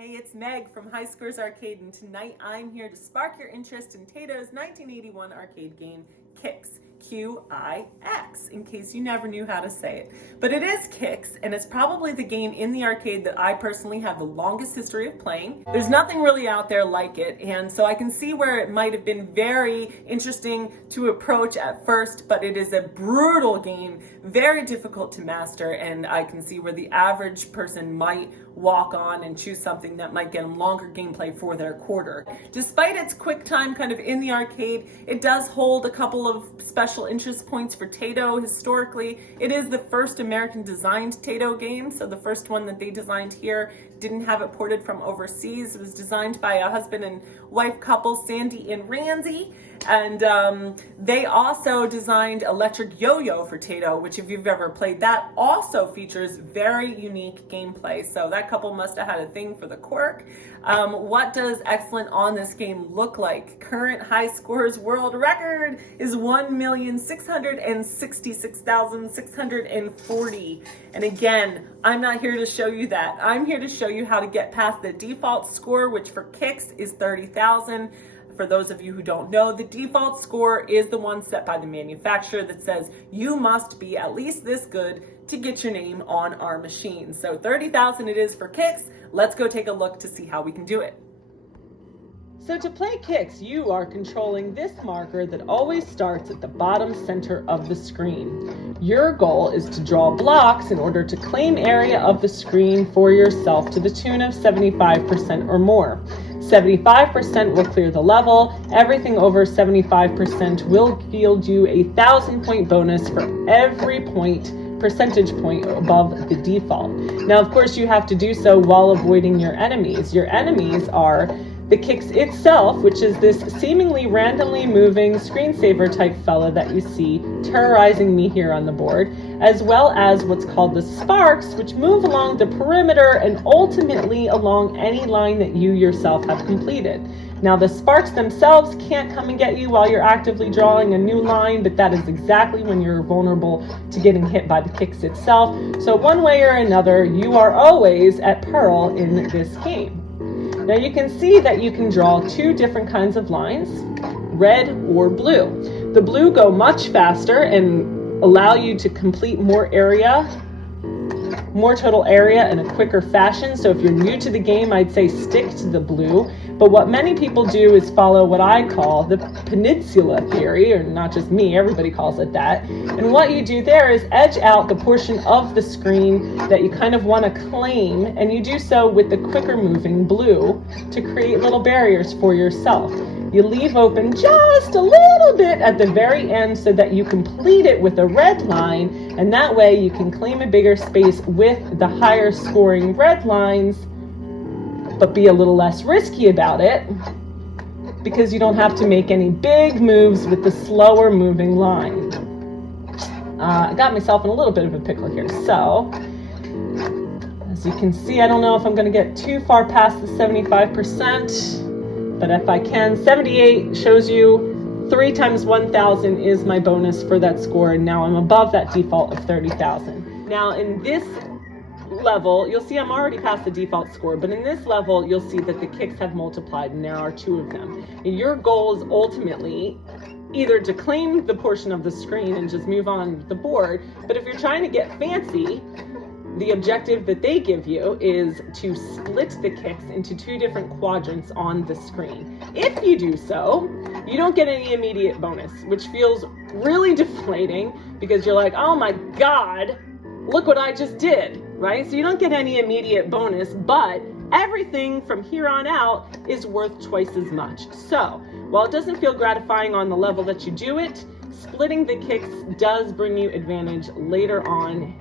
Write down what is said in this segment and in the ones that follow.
Hey, it's Meg from High Scores Arcade, and tonight I'm here to spark your interest in Taito's 1981 arcade game, Kix. Q-I-X, in case you never knew how to say it. But it is Kix, and it's probably the game in the arcade that I personally have the longest history of playing. There's nothing really out there like it, and so I can see where it might have been very interesting to approach at first, but it is a brutal game, very difficult to master, and I can see where the average person might walk on and choose something that might get them longer gameplay for their quarter. Despite its quick time kind of in the arcade, it does hold a couple of special interest points for Taito historically. It is the first American designed Taito game, so the first one that they designed here didn't have it ported from overseas. It was designed by a husband and wife couple, Sandy and Ramsey, and they also designed Electric Yo-Yo for Taito, which if you've ever played that, also features very unique gameplay. So that couple must have had a thing for the quirk. What does excellent on this game look like? Current high scores world record is 1,666,640. And again, I'm not here to show you that. I'm here to show you how to get past the default score, which for Kix is 30,000. For those of you who don't know, the default score is the one set by the manufacturer that says you must be at least this good to get your name on our machine. So 30,000 it is for Kix. Let's go take a look to see how we can do it. So to play Kix, you are controlling this marker that always starts at the bottom center of the screen. Your goal is to draw blocks in order to claim area of the screen for yourself to the tune of 75% or more. 75% will clear the level. Everything over 75% will yield you a 1,000-point bonus for every percentage point above the default. Now, of course, you have to do so while avoiding your enemies. Your enemies are the Kix itself, which is this seemingly randomly moving screensaver type fella that you see terrorizing me here on the board, as well as what's called the sparks, which move along the perimeter and ultimately along any line that you yourself have completed. Now, the sparks themselves can't come and get you while you're actively drawing a new line, but that is exactly when you're vulnerable to getting hit by the Kix itself. So one way or another, you are always at peril in this game. Now you can see that you can draw two different kinds of lines, red or blue. The blue go much faster and allow you to complete more total area in a quicker fashion. So if you're new to the game, I'd say stick to the blue. But what many people do is follow what I call the peninsula theory, or not just me, everybody calls it that. And what you do there is edge out the portion of the screen that you kind of want to claim, and you do so with the quicker moving blue to create little barriers for yourself. You leave open just a little bit at the very end so that you complete it with a red line, and that way you can claim a bigger space with the higher scoring red lines, but be a little less risky about it because you don't have to make any big moves with the slower moving line. I got myself in a little bit of a pickle here. So, as you can see, I don't know if I'm going to get too far past the 75%. But if I can, 78 shows you 3 times 1,000 is my bonus for that score, and now I'm above that default of 30,000. Now in this level, you'll see I'm already past the default score, but in this level, you'll see that the Kix have multiplied, and there are 2 of them. And your goal is ultimately either to claim the portion of the screen and just move on the board, but if you're trying to get fancy, the objective that they give you is to split the Kix into 2 different quadrants on the screen. If you do so, you don't get any immediate bonus, which feels really deflating because you're like, oh my God, look what I just did, right? So you don't get any immediate bonus, but everything from here on out is worth twice as much. So while it doesn't feel gratifying on the level that you do it, splitting the Kix does bring you advantage later on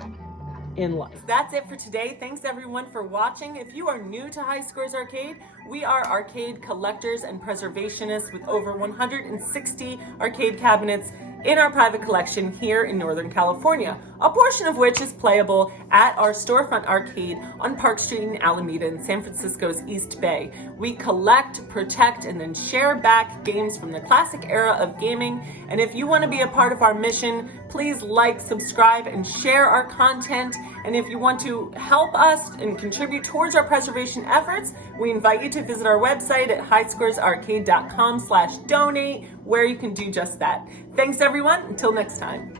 in life. That's it for today. Thanks everyone for watching. If you are new to High Scores Arcade, we are arcade collectors and preservationists with over 160 arcade cabinets in our private collection here in Northern California. a portion of which is playable at our storefront arcade on Park Street in Alameda in San Francisco's East Bay. We collect, protect, and then share back games from the classic era of gaming. And if you want to be a part of our mission, please like, subscribe, and share our content. And if you want to help us and contribute towards our preservation efforts, we invite you to visit our website at highscoresarcade.com/donate, where you can do just that. Thanks everyone, until next time.